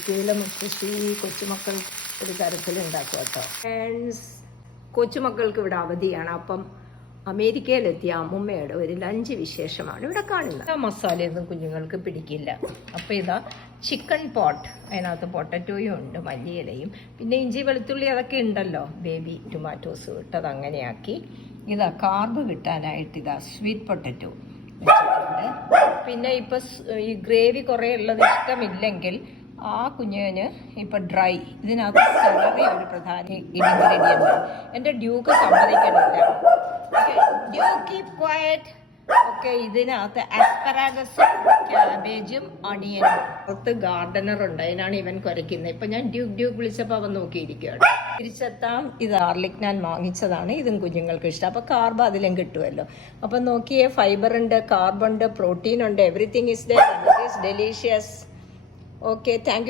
അമേരിക്കയിലെ മുത്തശ്ശി കൊച്ചുമക്കൾ ഒരു തരത്തിലുണ്ടാക്കും കേട്ടോ. ഫ്രണ്ട്സ്, കൊച്ചുമക്കൾക്ക് ഇവിടെ അവധിയാണ്. അപ്പം അമേരിക്കയിലെത്തിയ അമ്മുമ്മയുടെ ഒരു ലഞ്ച് വിശേഷമാണ് ഇവിടെ കാണുന്നത്. മസാലയൊന്നും കുഞ്ഞുങ്ങൾക്ക് പിടിക്കില്ല. അപ്പം ഇതാ ചിക്കൻ പോട്ട്, അതിനകത്ത് പൊട്ടറ്റോയും ഉണ്ട്, മല്ലിയിലയും, പിന്നെ ഇഞ്ചി വെളുത്തുള്ളി അതൊക്കെ ഉണ്ടല്ലോ, ബേബി ടൊമാറ്റോസ് ഇട്ടത് അങ്ങനെയാക്കി. ഇതാ കാർബ് കിട്ടാനായിട്ട് ഇതാ സ്വീറ്റ് പൊട്ടറ്റോ വെച്ചിട്ടുണ്ട്. പിന്നെ ഇപ്പം ഈ ഗ്രേവി കുറേ ഉള്ളത് ഇഷ്ടമില്ലെങ്കിൽ ആ കുഞ്ഞിന് ഇപ്പം ഡ്രൈ, ഇതിനകത്ത് സെലറി ഒരു പ്രധാന ഇൻഗ്രീഡിയൻ്റ്. എൻ്റെ ഡ്യൂക്ക് സമ്മതിക്കണില്ല. ഓക്കെ, ഇതിനകത്ത് ആസ്പരാഗസും ക്യാബേജും ഒണിയനും. പുറത്ത് ഗാർഡനർ ഉണ്ട്, അതിനാണ് ഇവൻ കുരയ്ക്കുന്നത്. ഇപ്പം ഞാൻ ഡ്യൂക്ക് വിളിച്ചപ്പോൾ അവൻ നോക്കിയിരിക്കുകയാണ്. തിരിച്ചെത്താം. ഇത് ഗാർലിക് ഞാൻ വാങ്ങിച്ചതാണ്. ഇതും കുഞ്ഞുങ്ങൾക്ക് ഇഷ്ടം. അപ്പോൾ കാർബ് അതിലും കിട്ടുമല്ലോ. അപ്പം നോക്കിയേ, ഫൈബർ ഉണ്ട്, കാർബ് ഉണ്ട്, പ്രോട്ടീൻ ഉണ്ട്, everything is there. It is delicious. Okay, thank U.